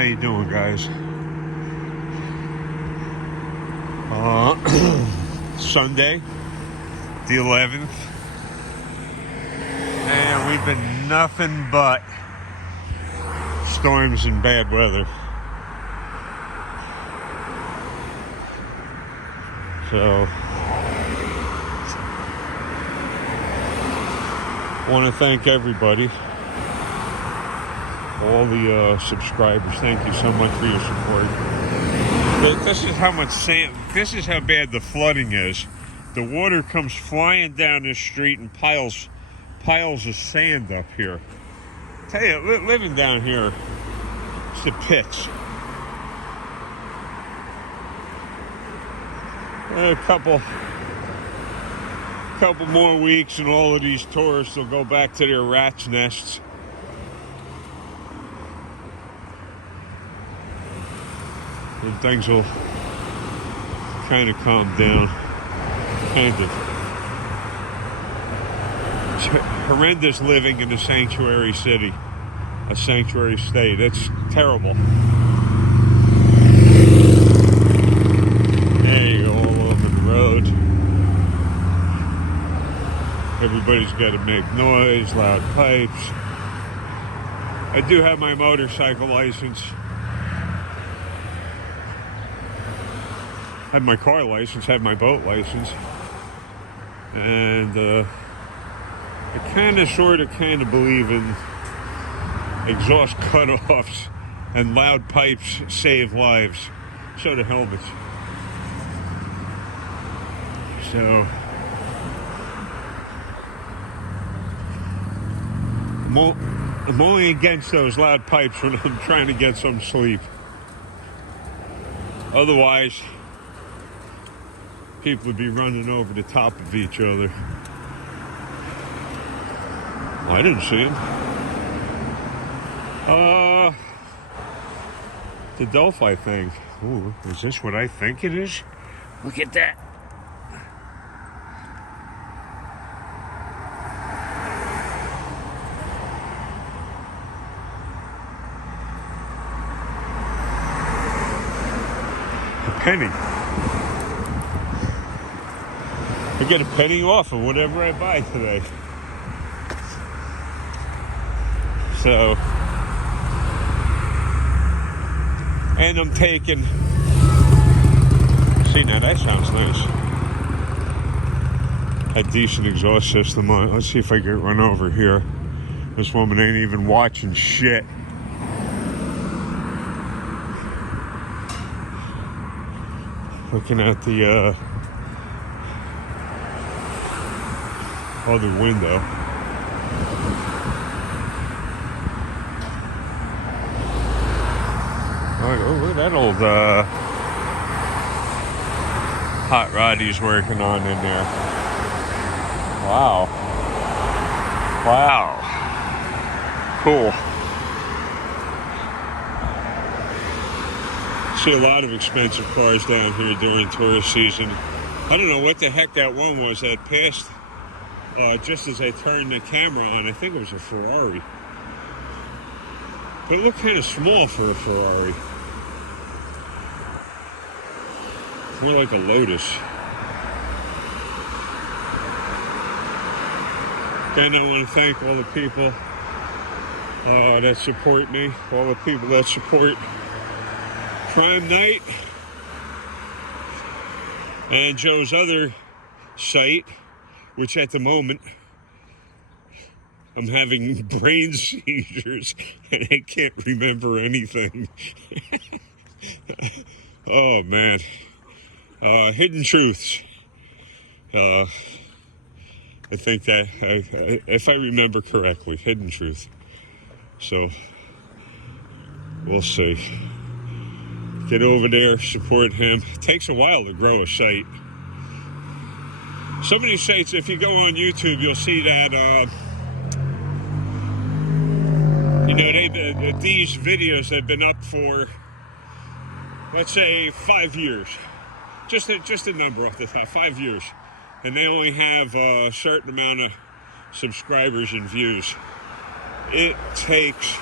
How you doing, guys? Sunday, the 11th, and we've been nothing but storms and bad weather. So, want to thank everybody, all the subscribers. Thank you so much for your support. But this is how much sand. This is how bad the flooding is. The water comes flying down this street and piles of sand up here. Tell you, living down here, it's the pits. A couple more weeks and all of these tourists will go back to their rat's nests. And things will kind of calm down. Kind of. It's horrendous living in a sanctuary city, a sanctuary state. It's terrible. Hey, all over the road. Everybody's got to make noise, loud pipes. I do have my motorcycle license. I have my car license, have my boat license. And I kind of believe in exhaust cutoffs and loud pipes save lives. So the helmets. So I'm only against those loud pipes when I'm trying to get some sleep. Otherwise, people would be running over the top of each other. Well, I didn't see him. The Delphi thing. Ooh, is this what I think it is? Look at that. A penny. I get a penny off of whatever I buy today. So, and I'm taking, see, now that sounds nice. A decent exhaust system on it. Let's see if I get run over here. This woman ain't even watching shit. Looking at the other window. Oh, look at that old hot rod he's working on in there. Wow. Wow. Cool. See a lot of expensive cars down here during tourist season. I don't know what the heck that one was that passed just as I turned the camera on. I think it was a Ferrari. But it looked kind of small for a Ferrari. More like a Lotus. Again, I want to thank all the people that support me, all the people that support Prime Night and Joe's other site, which at the moment I'm having brain seizures and I can't remember anything. Oh man. Hidden Truths. I think that, if I remember correctly, Hidden Truth. So, we'll see. Get over there, support him. It takes a while to grow a site. Some of these sites, if you go on YouTube, you'll see that, these videos have been up for, let's say, 5 years. Just a number off the top, 5 years. And they only have a certain amount of subscribers and views. It takes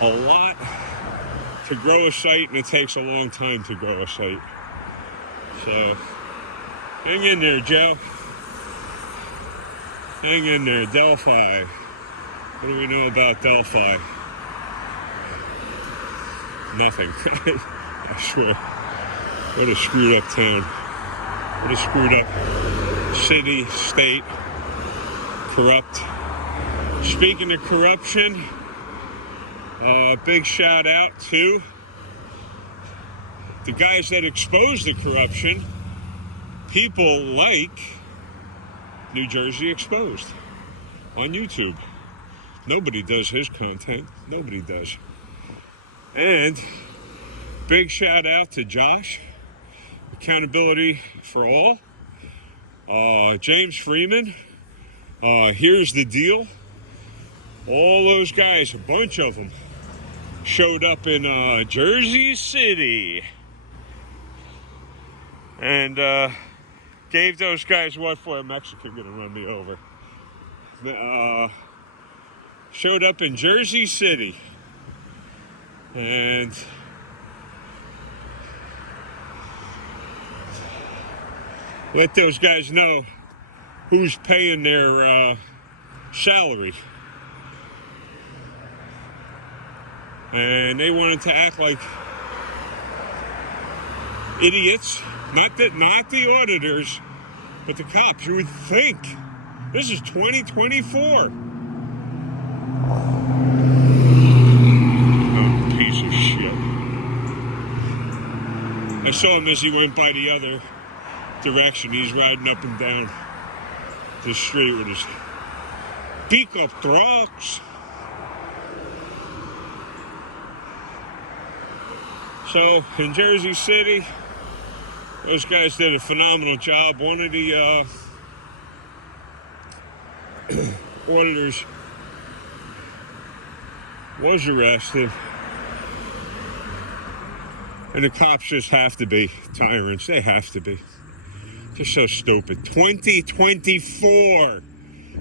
a lot to grow a site, and it takes a long time to grow a site. So hang in there, Joe. Hang in there. Delphi. What do we know about Delphi? Nothing. I swear. What a screwed up town. What a screwed up city, state. Corrupt. Speaking of corruption, big shout out to the guys that expose the corruption. People like New Jersey Exposed on YouTube. Nobody does his content. Nobody does. And big shout out to Josh, Accountability for All. James Freeman, Here's the Deal. All those guys, a bunch of them, showed up in Jersey City. And gave those guys what for? A Mexican gonna run me over. Showed up in Jersey City. And let those guys know who's paying their salary. And they wanted to act like idiots, not the auditors, but the cops. You would think this is 2024. Oh, piece of shit. I saw him as he went by the other direction. He's riding up and down the street with his pickup trucks. So in Jersey City, those guys did a phenomenal job. One of the auditors was arrested, and the cops just have to be tyrants. They have to be. They're so stupid. 2024,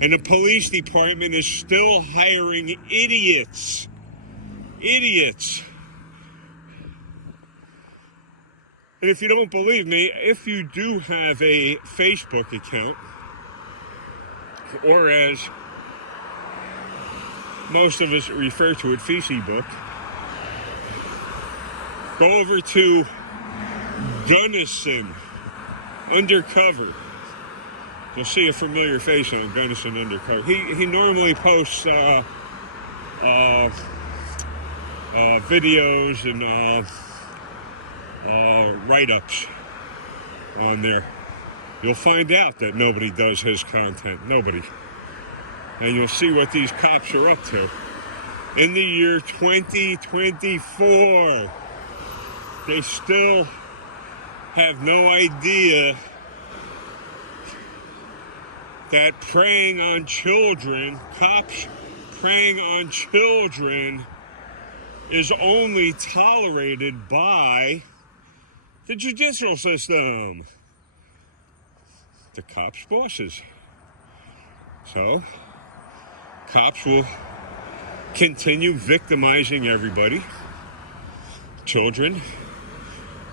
and the police department is still hiring idiots. Idiots. And if you don't believe me, if you do have a Facebook account, or as most of us refer to it, Facebook, go over to Gunnison Undercover. You'll see a familiar face on Gunnison Undercover. He normally posts videos and write-ups on there. You'll find out that nobody does his content. Nobody. And you'll see what these cops are up to. In the year 2024, they still have no idea that preying on children, cops preying on children, is only tolerated by the judicial system, the cops' bosses. So, cops will continue victimizing everybody, children,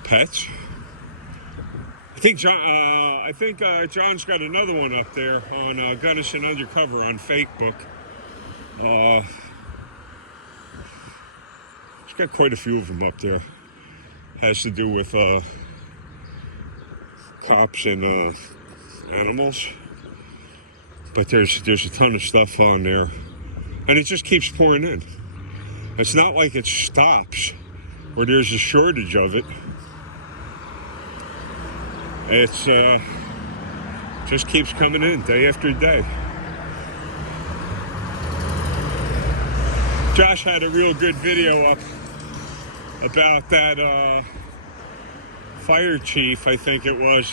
pets. I think John's got another one up there on Gunnison Undercover on Facebook. He's got quite a few of them up there. Has to do with cops and animals. But there's a ton of stuff on there, and it just keeps pouring in. It's not like it stops or there's a shortage of it. It's just keeps coming in day after day. Josh had a real good video up about that fire chief, I think it was,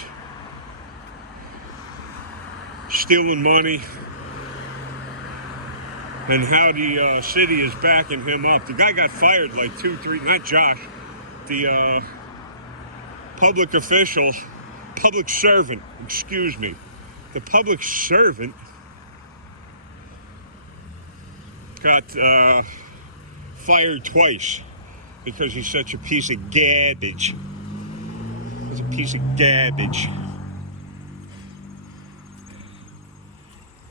stealing money, and how the city is backing him up. The guy got fired like 2-3, not Josh, the public servant, the public servant got fired twice. because he's such a piece of garbage. He's a piece of garbage.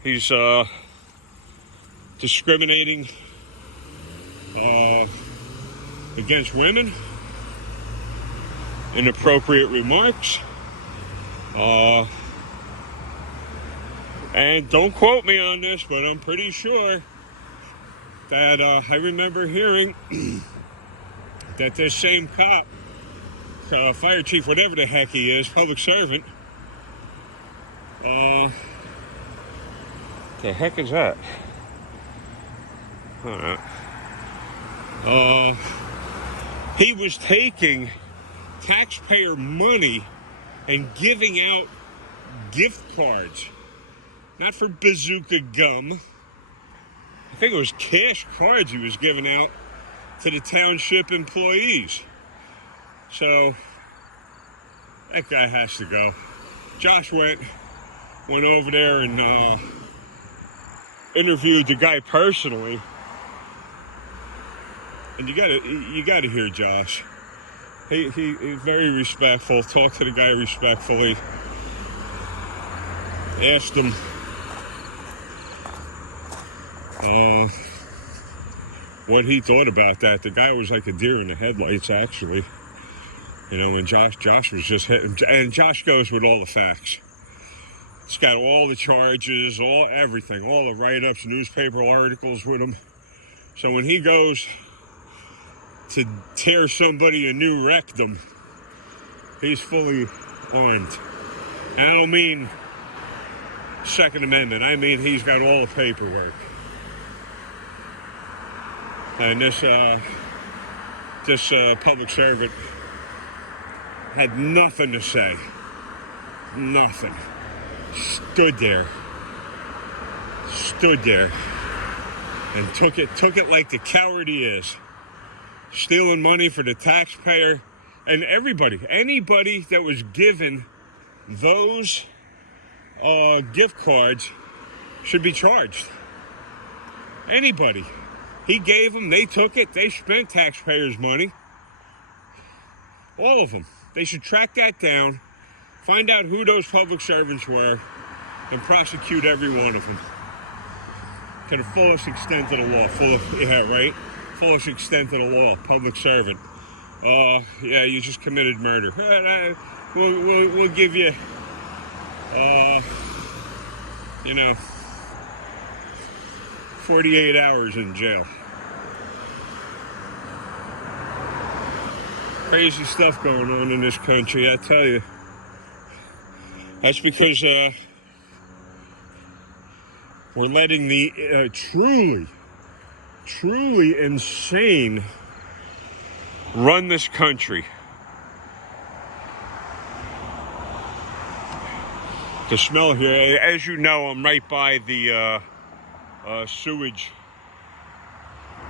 He's discriminating against women, inappropriate remarks, and don't quote me on this, but I'm pretty sure that I remember hearing that this same cop, fire chief, whatever the heck he is, public servant, the heck is that? He was taking taxpayer money and giving out gift cards, not for bazooka gum. I think it was cash cards he was giving out to the township employees. So that guy has to go. Josh went over there and interviewed the guy personally, and you gotta hear Josh. He's very respectful. Talked to the guy respectfully. Asked him what he thought about that. The guy was like a deer in the headlights, actually. You know, and Josh was just hitting, and Josh goes with all the facts. It's got all the charges, everything, all the write-ups, newspaper articles with him. So when he goes to tear somebody a new rectum, he's fully armed. And I don't mean Second Amendment. I mean he's got all the paperwork. And this public servant had nothing to say. Nothing. Stood there and took it like the coward he is, stealing money for the taxpayer. And anybody that was given those gift cards should be charged. Anybody. He gave them, they took it, they spent taxpayers' money. All of them. They should track that down, find out who those public servants were, and prosecute every one of them to the fullest extent of the law. Fullest extent of the law. Public servant. Yeah, you just committed murder. We'll give you, 48 hours in jail. Crazy stuff going on in this country, I tell you. That's because we're letting the truly insane run this country. The smell here, as you know, I'm right by the sewage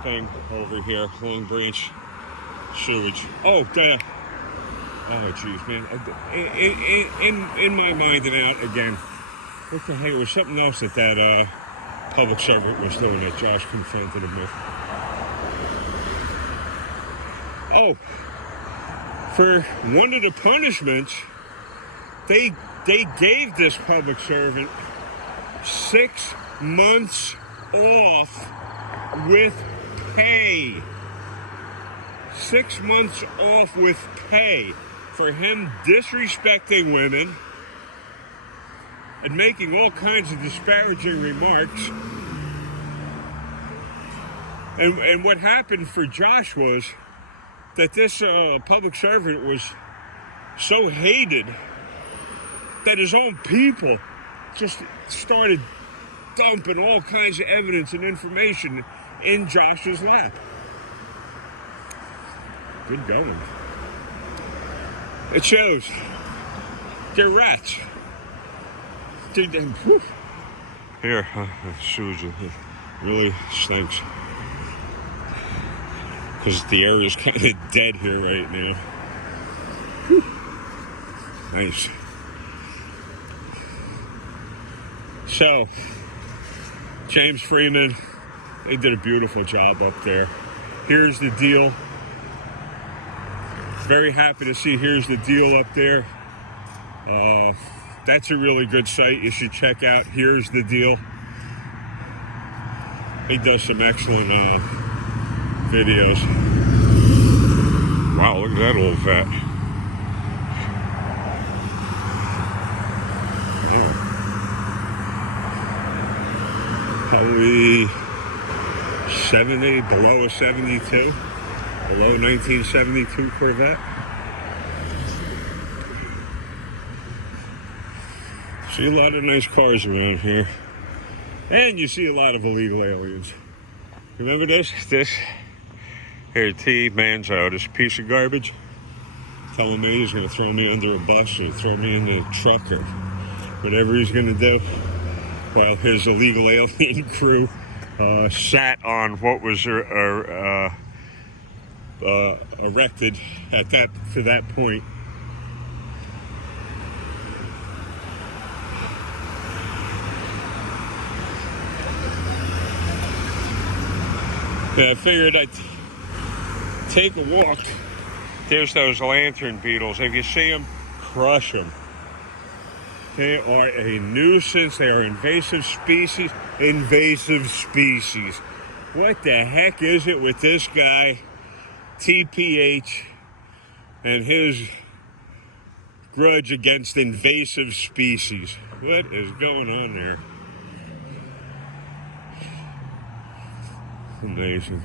thing over here, Long Branch sewage. Oh, damn. Oh, jeez, man. In my mind and out again. What the heck? It was something else that public servant was doing that Josh confronted him with. Oh, for one of the punishments, they gave this public servant 6 months off with pay. 6 months off with pay for him disrespecting women and making all kinds of disparaging remarks. And what happened for Josh was that this public servant was so hated that his own people just started dumping all kinds of evidence and information in Josh's lap. Good going. It shows. They're rats. Here, sewage really stinks. Because the air is kind of dead here right now. Whew. Nice. So, James Freeman, they did a beautiful job up there. Here's the deal. very happy to see Here's the Deal up there. That's a really good site. You should check out Here's the Deal. He does some excellent videos. Wow, look at that old vet. Oh. Probably 70, below a 72, below 1972 Corvette. See a lot of nice cars around here. And you see a lot of illegal aliens. Remember this? Here, T. Manzo, this piece of garbage. Telling me he's going to throw me under a bus or throw me in the truck or whatever he's going to do. While his illegal alien crew sat on what was erected to that point. Yeah, I figured I'd take a walk. There's those lantern beetles. If you see them, crush them. They are a nuisance. They are invasive species. Invasive species. What the heck is it with this guy, TPH, and his grudge against invasive species? What is going on there? Amazing.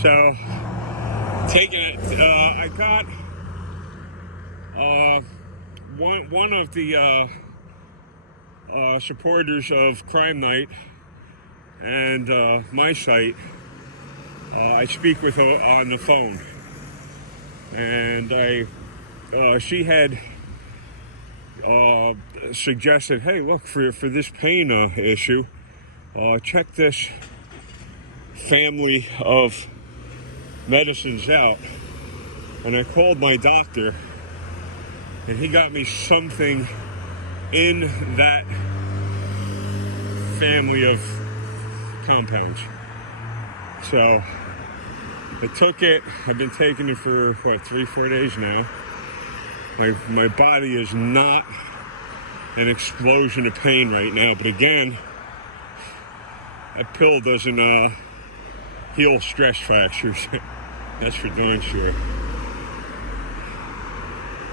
So, taking it, I got one of the supporters of Crime Night and my site. I speak with her on the phone, and she had suggested, hey, look, for this pain issue, check this family of medicines out. And I called my doctor, and he got me something in that family of compounds. So I took it. I've been taking it for 3-4 days now. My body is not an explosion of pain right now, but again, that pill doesn't heal stress fractures. That's for darn sure.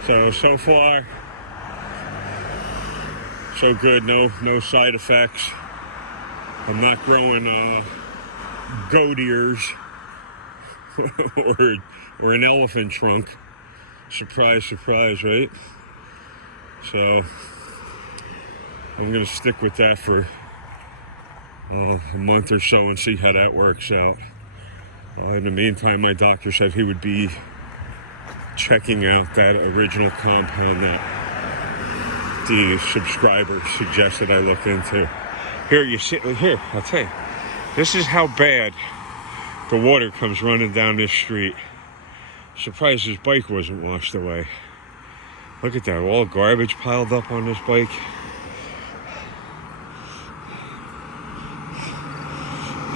So far, so good. No side effects. I'm not growing goat ears or an elephant trunk. Surprise, surprise, right? So I'm gonna stick with that for a month or so and see how that works out. In the meantime, my doctor said he would be checking out that original compound that the subscriber suggested I look into. Here, you see, here, I'll tell you. This is how bad the water comes running down this street. Surprised his bike wasn't washed away. Look at that, all garbage piled up on this bike.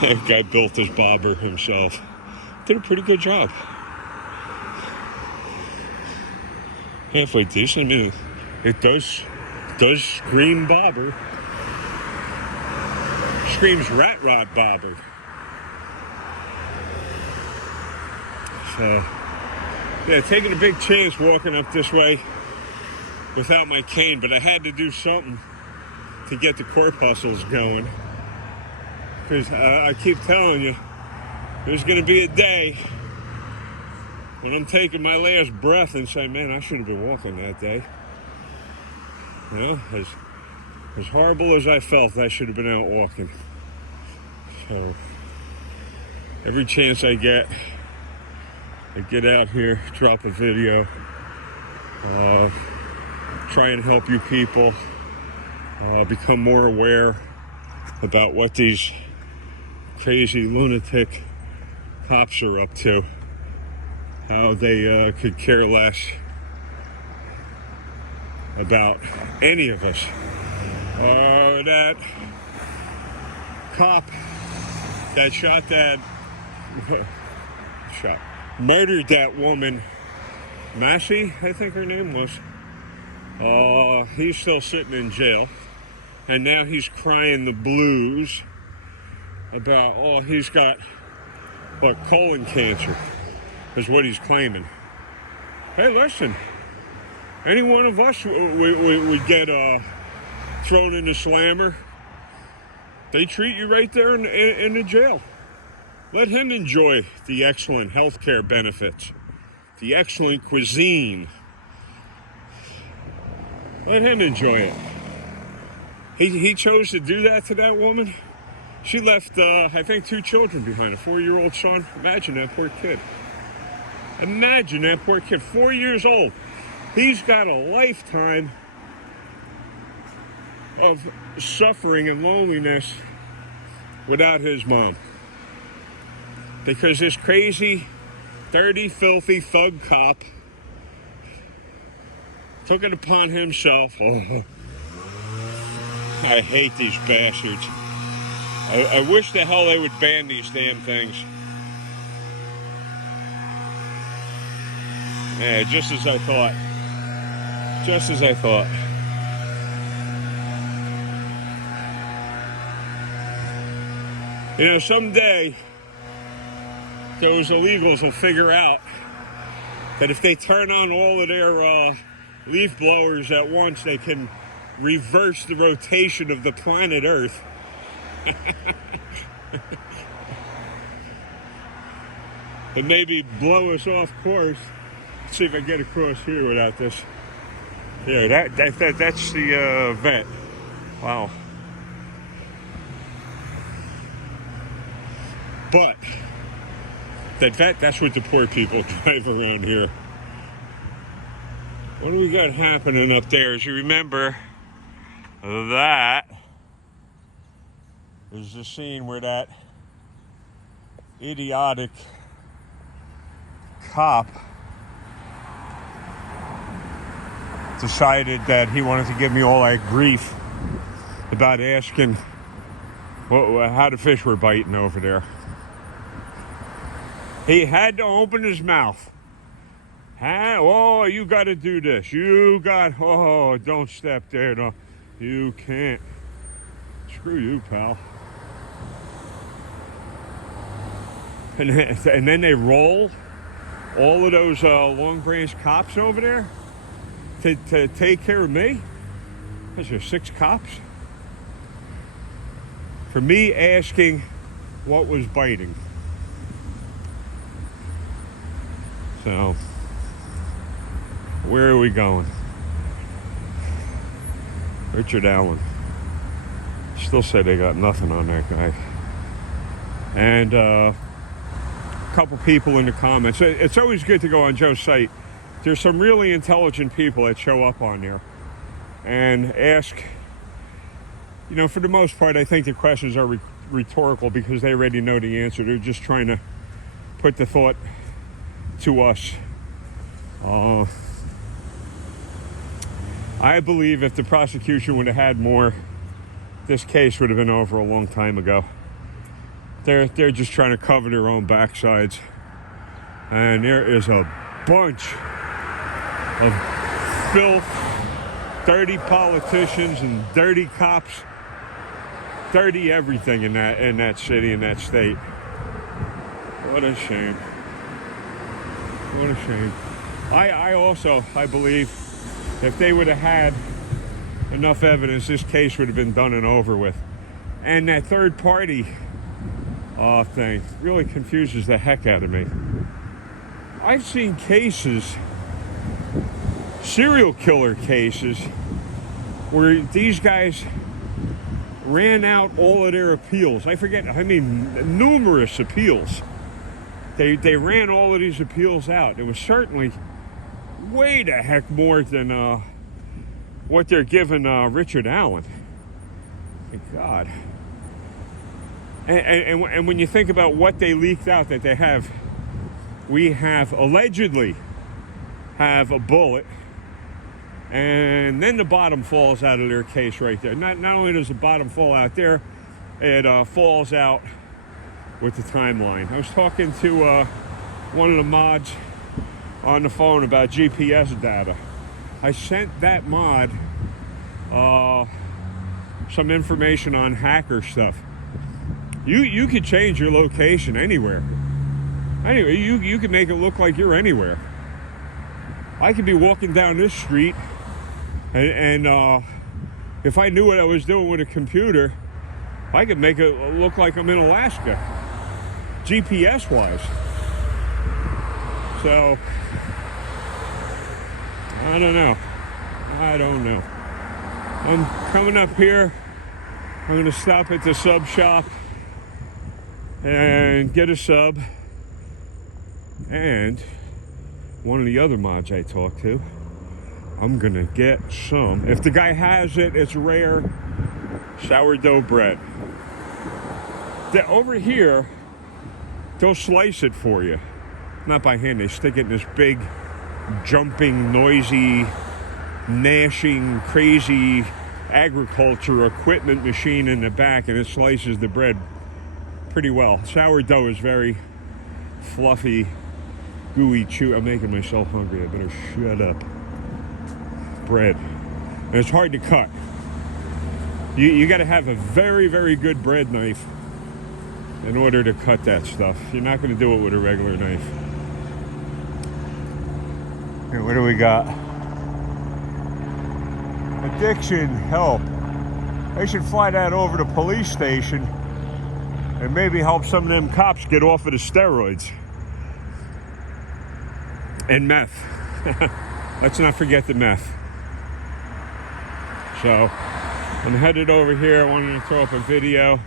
That guy built this bobber himself. Did a pretty good job. Halfway decent. I mean, it does scream bobber. Screams rat rod bobber. So, yeah, taking a big chance walking up this way without my cane, but I had to do something to get the corpuscles going. Because I keep telling you, there's going to be a day when I'm taking my last breath and saying, man, I should have been walking that day. You know, as horrible as I felt, I should have been out walking. So, every chance I get out here, drop a video, try and help you people become more aware about what these crazy lunatic cops are up to, how they could care less about any of us. That cop that murdered that woman Massey, I think her name was. He's still sitting in jail. And now he's crying the blues about, he's got, colon cancer is what he's claiming. Hey, listen, any one of us would get thrown in the slammer. They treat you right there in the jail. Let him enjoy the excellent healthcare benefits, the excellent cuisine. Let him enjoy it. He chose to do that to that woman. She left, I think, 2 children behind, a 4-year-old son. Imagine that poor kid. Imagine that poor kid, 4 years old. He's got a lifetime of suffering and loneliness without his mom. Because this crazy, dirty, filthy thug cop took it upon himself. Oh, I hate these bastards. I wish the hell they would ban these damn things. Yeah, just as I thought. Just as I thought. You know, someday those illegals will figure out that if they turn on all of their leaf blowers at once, they can reverse the rotation of the planet Earth. And maybe blow us off course. Let's see if I can get across here without this. Yeah, that's the vent. Wow. But that's what the poor people drive around here. What do we got happening up there? As you remember, that is the scene where that idiotic cop decided that he wanted to give me all that grief about asking how the fish were biting over there. He had to open his mouth. Oh, you got to do this. Don't step there. No, you can't. Screw you, pal. And then they roll all of those Long Branch cops over there to take care of me. Is there 6 cops? For me asking what was biting. So, where are we going? Richard Allen. Still say they got nothing on that guy. And a couple people in the comments. It's always good to go on Joe's site. There's some really intelligent people that show up on there and ask, you know, for the most part, I think the questions are rhetorical because they already know the answer. They're just trying to put the thought to us. I believe if the prosecution would have had more, this case would have been over a long time ago. They're just trying to cover their own backsides. And there is a bunch of filth, dirty politicians and dirty cops, dirty everything in that city, in that state. What a shame. What a shame. I believe if they would have had enough evidence, this case would have been done and over with. And that third party thing really confuses the heck out of me. I've seen cases, serial killer cases, where these guys ran out all of their appeals. Numerous appeals. They ran all of these appeals out. It was certainly way the heck more than what they're giving Richard Allen. Thank God. And when you think about what they leaked out that they have, we have allegedly have a bullet, and then the bottom falls out of their case right there. Not only does the bottom fall out there, it falls out with the timeline. I was talking to one of the mods on the phone about GPS data. I sent that mod some information on hacker stuff. You could change your location anywhere. Anyway, you can make it look like you're anywhere. I could be walking down this street, and if I knew what I was doing with a computer, I could make it look like I'm in Alaska, GPS-wise. So, I don't know. I'm coming up here. I'm going to stop at the sub shop and get a sub. And one of the other mods I talked to, I'm going to get some. If the guy has it, it's rare sourdough bread. Over here, they'll slice it for you. Not by hand, they stick it in this big, jumping, noisy, gnashing, crazy agriculture equipment machine in the back, and it slices the bread pretty well. Sourdough is very fluffy, gooey, chew. I'm making myself hungry. I better shut up. Bread. And it's hard to cut. You got to have a very, very good bread knife in order to cut that stuff. You're not going to do it with a regular knife. Here, what do we got? Addiction help. They should fly that over to the police station and maybe help some of them cops get off of the steroids. And meth. Let's not forget the meth. So, I'm headed over here. I wanted to throw up a video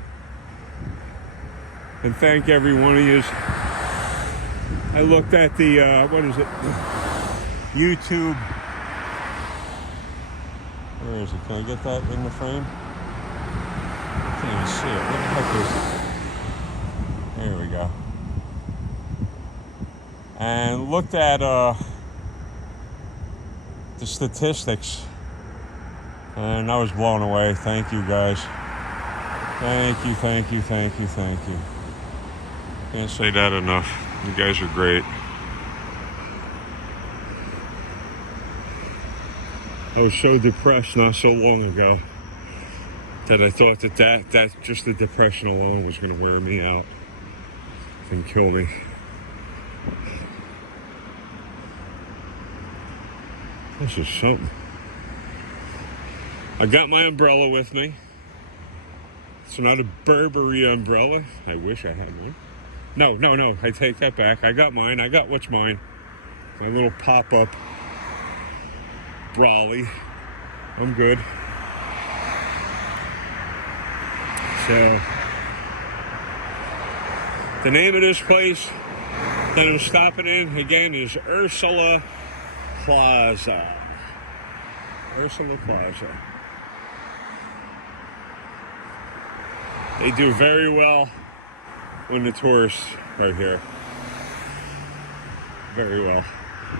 and thank every one of you. I looked at the, what is it? YouTube. Where is it? Can I get that in the frame? I can't even see it. What the heck is it? There we go. And looked at the statistics, and I was blown away. Thank you, guys. Thank you. Can't say that enough. You guys are great. I was so depressed not so long ago that I thought that just the depression alone was going to wear me out and kill me. This is something. I got my umbrella with me. It's not a Burberry umbrella. I wish I had one. No. I take that back. I got mine. I got what's mine. My little pop-up Brawley. I'm good. So, the name of this place that I'm stopping in again is Ursula Plaza. Ursula Plaza. They do very well when the tourists are here. Very well.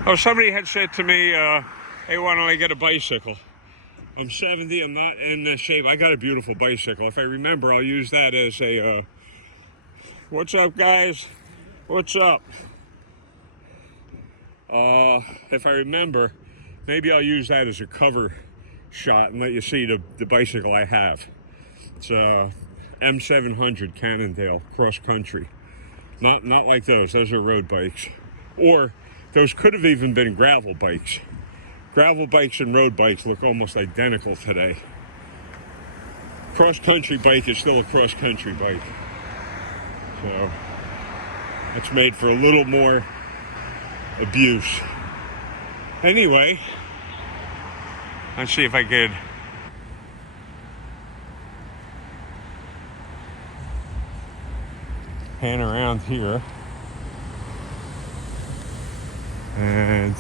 Oh, somebody had said to me, hey, why don't I get a bicycle? I'm 70, I'm not in shape. I got a beautiful bicycle. If I remember, I'll use that as a, what's up, guys? What's up? If I remember, maybe I'll use that as a cover shot and let you see the bicycle I have. It's a M700 Cannondale cross country. Not like those. Those are road bikes. Or those could have even been gravel bikes. Gravel bikes and road bikes look almost identical today. Cross-country bike is still a cross-country bike. So, that's made for a little more abuse. Anyway, let's see if I could pan around here and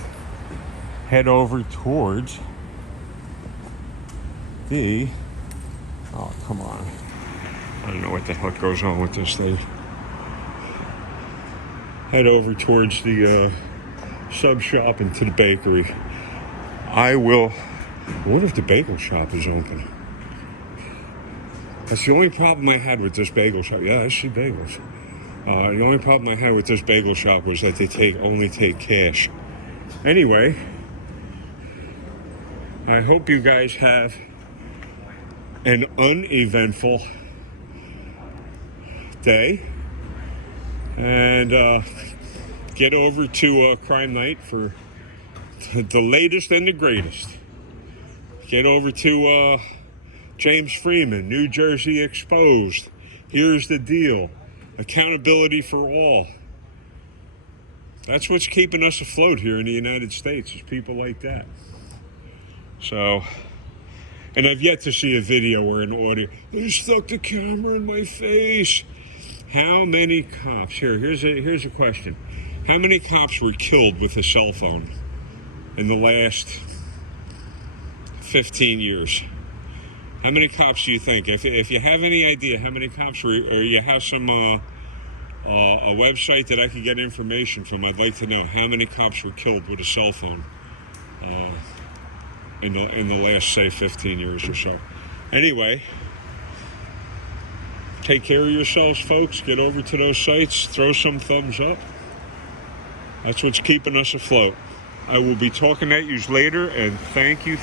head over towards the, oh, come on. I don't know what the heck goes on with this thing. Head over towards the sub shop and to the bakery. I wonder if the bagel shop is open. That's the only problem I had with this bagel shop. Yeah, I see bagels. The only problem I had with this bagel shop was that they only take cash. Anyway, I hope you guys have an uneventful day, and get over to Crime Night for the latest and the greatest. Get over to James Freeman, New Jersey Exposed. Here's the deal. Accountability for all. That's what's keeping us afloat here in the United States, is people like that. So, and I've yet to see a video or an audio. They stuck the camera in my face. How many cops? Here's a question. How many cops were killed with a cell phone in the last 15 years? How many cops do you think? If you have any idea how many cops were, or you have some a website that I could get information from, I'd like to know how many cops were killed with a cell phone in the last, say, 15 years or so. Anyway, take care of yourselves, folks. Get over to those sites. Throw some thumbs up. That's what's keeping us afloat. I will be talking at you later, and thank you.